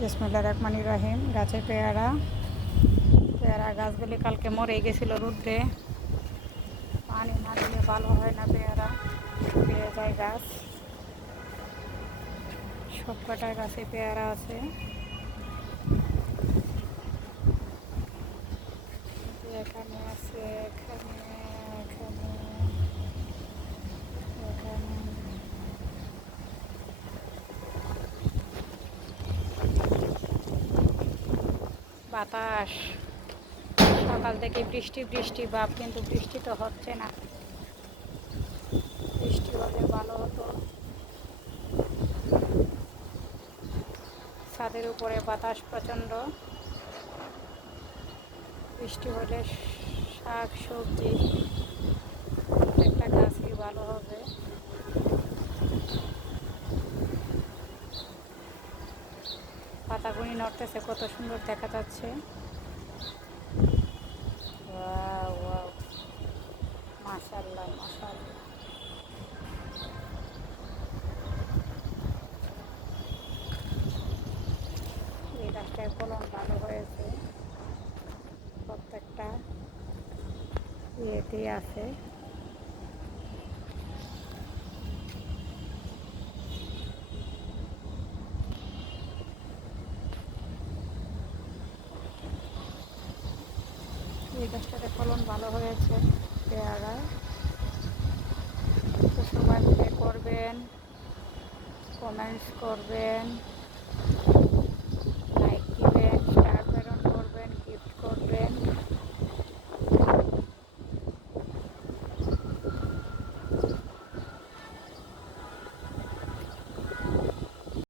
বিসমিল্লাহির রহমানির রহিম। গাছে পেয়ারা পেয়ারা গাছগুলি কালকে মরে গেছিল রোদ্রে। পানি না দিলে ভালো হয় না, পেয়ারা পেয়ে যায় গাছ। সব কটা গাছে পেয়ারা আছে। এখানে আছে, এখানে এখানে এখানে বাতাস সকাল থেকে বৃষ্টি বৃষ্টি ভাব, কিন্তু বৃষ্টি তো হচ্ছে না। বৃষ্টি হলে ভালো হতো। ছাদের উপরে বাতাস প্রচণ্ড। বৃষ্টি হলে শাক সবজি প্রত্যেকটা গাছই ভালো হবে। পাতাগুলি নড়তেছে, কত সুন্দর দেখা যাচ্ছে। ওয়াও ওয়াও, মাশাআল্লাহ মাশাআল্লাহ। এই গাছটার ফলন ভালো হয়েছে, প্রত্যেকটা ইয়েতেই আছে। এই গাছটাতে ফলন ভালো হয়েছে পেয়ারা। তো সবাই মিলে করবেন, কমেন্টস করবেন।